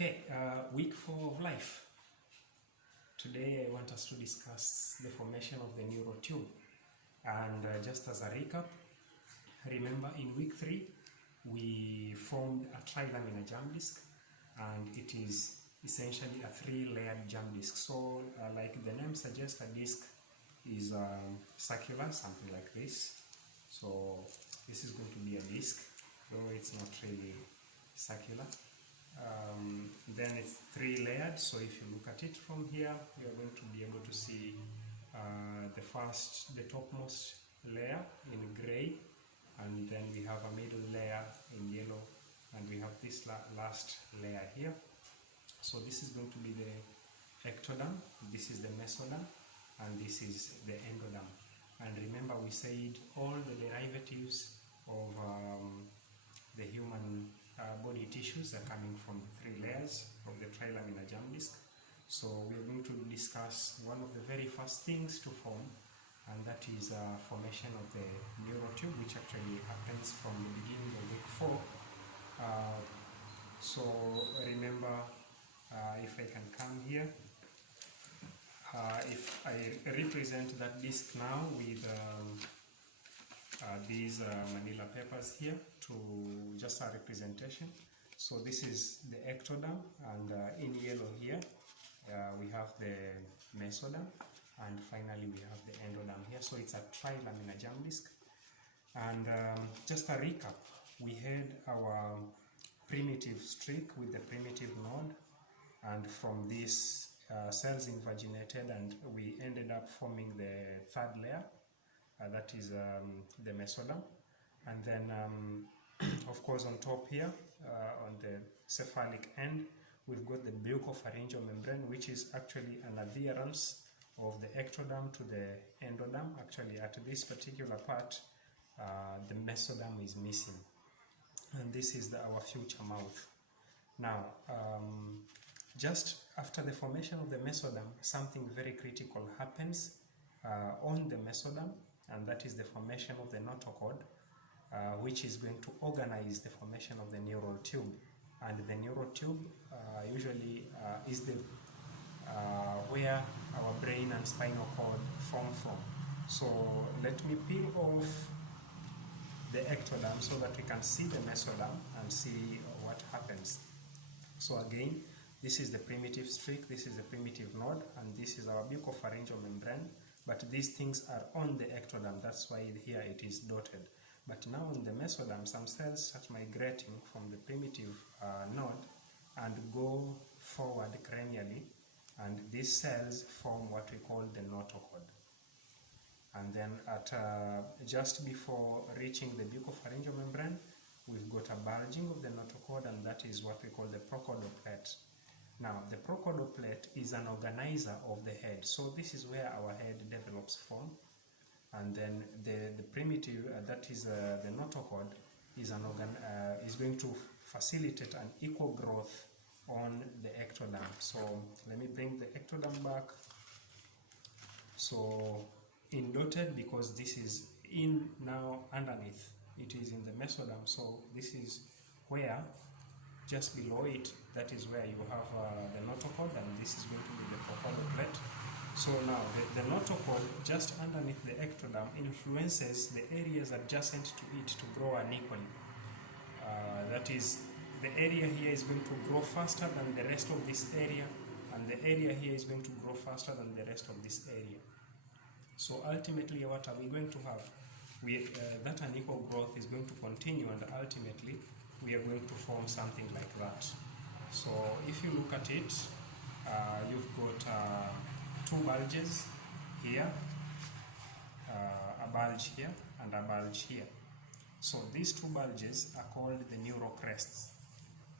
Okay, week 4 of life. Today I want us to discuss the formation of the neural tube. And just as a recap, remember in week 3 we formed a trilaminar germ disk, and it is essentially a 3-layered germ disk. So like the name suggests, a disk is circular, something like this. So this is going to be a disk, though it's not really circular. Then it's 3-layered, so if you look at it from here, you're going to be able to see the topmost layer in gray, and then we have a middle layer in yellow, and we have this last layer here. So this is going to be the ectoderm, this is the mesoderm, and this is the endoderm. And remember, we said all the derivatives of the human body tissues are coming from 3 layers of the trilaminar germ disk. So we're going to discuss one of the very first things to form, and that is formation of the neural tube, which actually happens from the beginning of week 4. So remember, if I can come here, if I represent that disk now with these manila papers here to just a representation. So this is the ectoderm, and in yellow here we have the mesoderm, and finally we have the endoderm here. So it's a trilaminar germ disk. And just a recap, we had our primitive streak with the primitive node, and from this cells invaginated, and we ended up forming the 3rd layer. That is the mesoderm, and then of course on top here on the cephalic end we've got the bucopharyngeal membrane, which is actually an adherence of the ectoderm to the endoderm. Actually at this particular part the mesoderm is missing, and this is our future mouth. Now just after the formation of the mesoderm, something very critical happens on the mesoderm, and that is the formation of the notochord, which is going to organize the formation of the neural tube. And the neural tube usually is the where our brain and spinal cord form from. So let me peel off the ectoderm so that we can see the mesoderm and see what happens. So again, this is the primitive streak, this is the primitive node, and this is our bucopharyngeal membrane. But these things are on the ectoderm, that's why here it is dotted. But now in the mesoderm, some cells start migrating from the primitive node and go forward cranially, and these cells form what we call the notochord. And then at just before reaching the bucopharyngeal membrane, we've got a bulging of the notochord, and that is what we call the procaudal plate. Now, the procaudal plate is an organizer of the head. So this is where our head develops from. And then the primitive, that is the notochord, is going to facilitate an equal growth on the ectoderm. So let me bring the ectoderm back. So in dotted, because this is in now underneath, it is in the mesoderm. So this is where, just below it, that is where you have the notochord, and this is going to be the procaudal plate. So now the notochord just underneath the ectoderm influences the areas adjacent to it to grow unequally. That is, the area here is going to grow faster than the rest of this area, and the area here is going to grow faster than the rest of this area. So ultimately, what are we going to have? That unequal growth is going to continue, and ultimately we are going to form something like that. So if you look at it, you've got 2 bulges here, a bulge here, and a bulge here. So these 2 bulges are called the neural crests,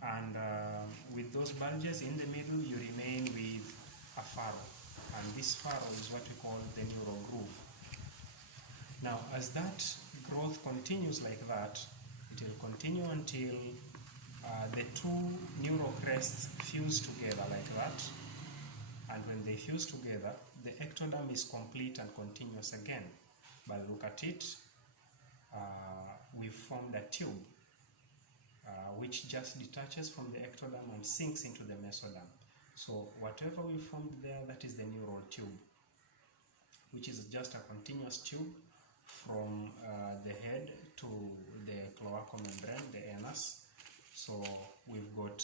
and with those bulges in the middle you remain with a furrow, and this furrow is what we call the neural groove. Now as that growth continues like that, it will continue until the 2 neural crests fuse together like that, and when they fuse together, the ectoderm is complete and continuous again. But look at it, we've formed a tube, which which just detaches from the ectoderm and sinks into the mesoderm. So whatever we formed there, that is the neural tube, which is just a continuous tube from the head to the cloacal membrane, the anus. So we've got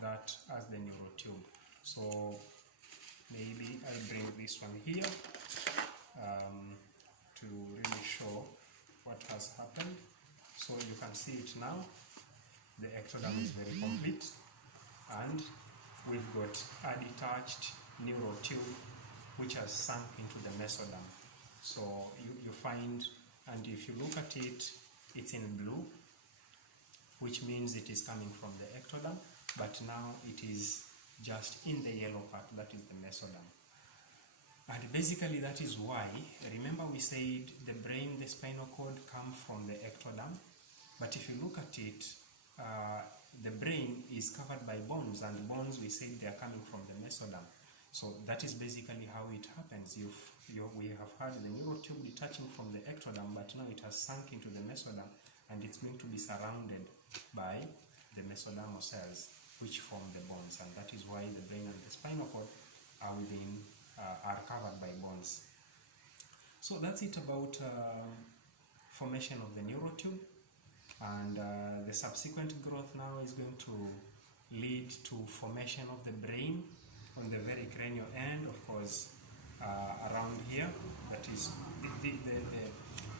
that as the neural tube. So maybe I'll bring this one here to really show what has happened. So you can see it now. The ectoderm is very complete, and we've got a detached neural tube which has sunk into the mesoderm. So you find, and if you look at it, it's in blue, which means it is coming from the ectoderm, but now it is just in the yellow part, that is the mesoderm. And basically that is why, remember we said the brain, the spinal cord come from the ectoderm, but if you look at it, the brain is covered by bones, and bones we say they are coming from the mesoderm. So that is basically how it happens. We have had the neural tube detaching from the ectoderm, but now it has sunk into the mesoderm, and it's going to be surrounded by the mesodermal cells which form the bones, and that is why the brain and the spinal cord are covered by bones. So that's it about formation of the neural tube, and the subsequent growth now is going to lead to formation of the brain on the very cranial end, of course, around here. That is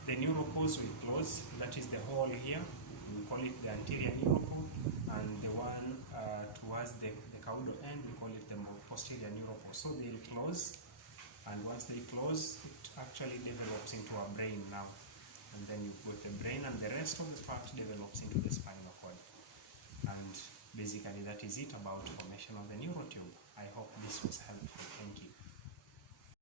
the neural course we close, that is the hole here, we call it the anterior neural cord, and the one towards the caudal end, we call it the posterior neural cord. So they'll close, and once they close, it actually develops into a brain now, and then you've got the brain, and the rest of the part develops into the spinal cord. And basically that is it about formation of the neural tube. I hope this was helpful. Thank you.